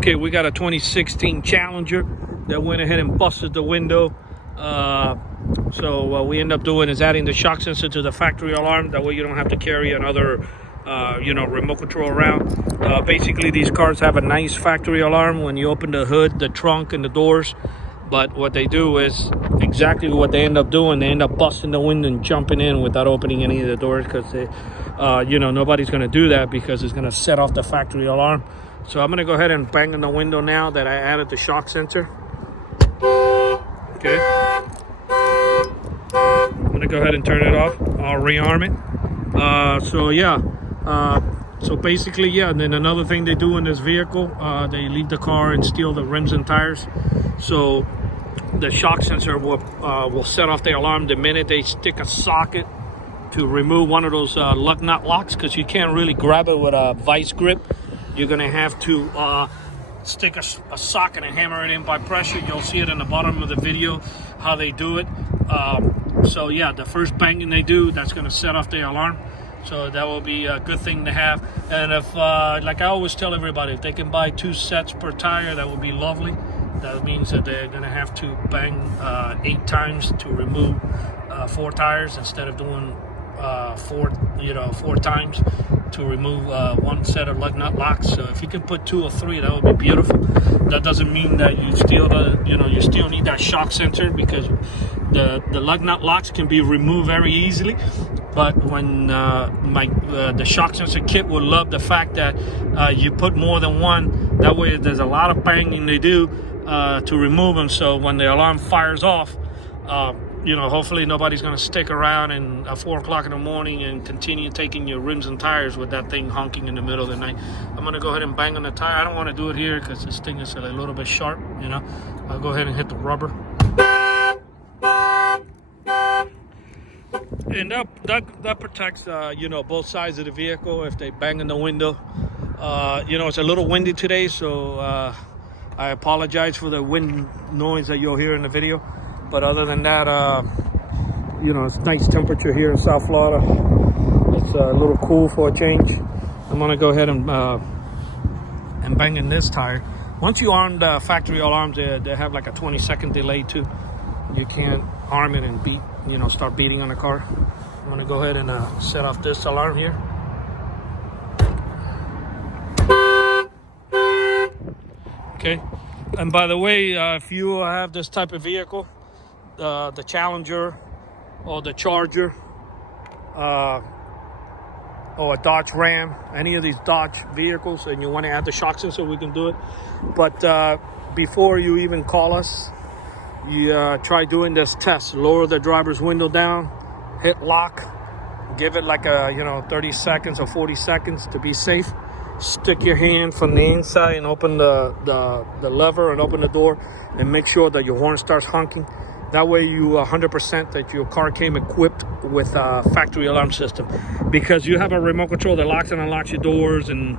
Okay, we got a 2016 Challenger that went ahead and busted the window. So what we end up doing is adding the shock sensor to the factory alarm. That way you don't have to carry another remote control around. Basically, these cars have a nice factory alarm when you open the hood, the trunk, and the doors. But what they do is exactly what they end up doing. They end up busting the window and jumping in without opening any of the doors, because they, nobody's going to do that because it's going to set off the factory alarm. So I'm going to go ahead and bang on the window now that I added the shock sensor. Okay. I'm going to go ahead and turn it off. I'll rearm it. So basically, and then another thing they do in this vehicle, they leave the car and steal the rims and tires. So the shock sensor will set off the alarm the minute they stick a socket to remove one of those lug nut locks, because you can't really grab it with a vice grip. You're going to have to stick a socket and hammer it in by pressure. You'll see it in the bottom of the video how they do it. The first banging they do, that's going to set off the alarm. So that will be a good thing to have. And if, like I always tell everybody, if they can buy 2 sets per tire, that would be lovely. That means that they're going to have to bang 8 times to remove 4 tires instead of doing 4 times to remove 1 set of lug nut locks. So if you can put 2 or 3, that would be beautiful. That doesn't mean that you still need that shock sensor, because the lug nut locks can be removed very easily. But when the shock sensor kit will love the fact that you put more than 1. That way there's a lot of banging they do to remove them. So when the alarm fires off, hopefully nobody's going to stick around at 4 o'clock in the morning and continue taking your rims and tires with that thing honking in the middle of the night. I'm going to go ahead and bang on the tire. I don't want to do it here because this thing is a little bit sharp, I'll go ahead and hit the rubber. And that protects, both sides of the vehicle if they bang in the window. It's a little windy today, so I apologize for the wind noise that you'll hear in the video. But other than that, it's nice temperature here in South Florida. It's a little cool for a change. I'm gonna go ahead and bang in this tire. Once you arm the factory alarms, they have like a 20-second delay too. You can't arm it and start beating on the car. I'm gonna go ahead and set off this alarm here. Okay. And by the way, if you have this type of vehicle, the Challenger or the Charger or a Dodge Ram, any of these Dodge vehicles, and you want to add the shock sensor, we can do it. But before you even call us, you try doing this test. Lower the driver's window down, hit lock, give it like 30 seconds or 40 seconds to be safe. Stick your hand from the inside and open the lever and open the door, and make sure that your horn starts honking. That way you 100% that your car came equipped with a factory alarm system. Because you have a remote control that locks and unlocks your doors, and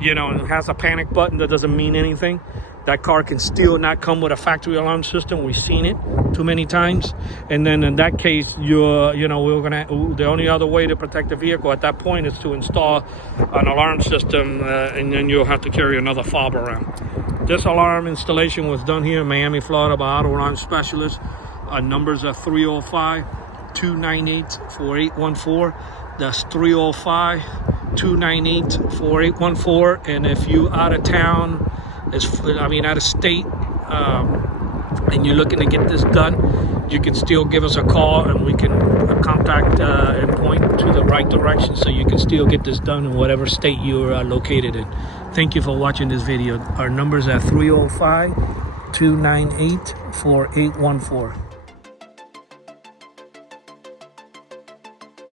and it has a panic button, that doesn't mean anything. That car can still not come with a factory alarm system. We've seen it too many times. And then in that case, the only other way to protect the vehicle at that point is to install an alarm system, and then you'll have to carry another fob around. This alarm installation was done here in Miami, Florida by Auto Alarm Specialists. Numbers are 305-298-4814. That's 305-298-4814. And if you out of town, out of state, and you're looking to get this done, you can still give us a call, and we can contact and point to the right direction, so you can still get this done in whatever state you're located in. Thank you for watching this video. Our numbers are 305-298-4814.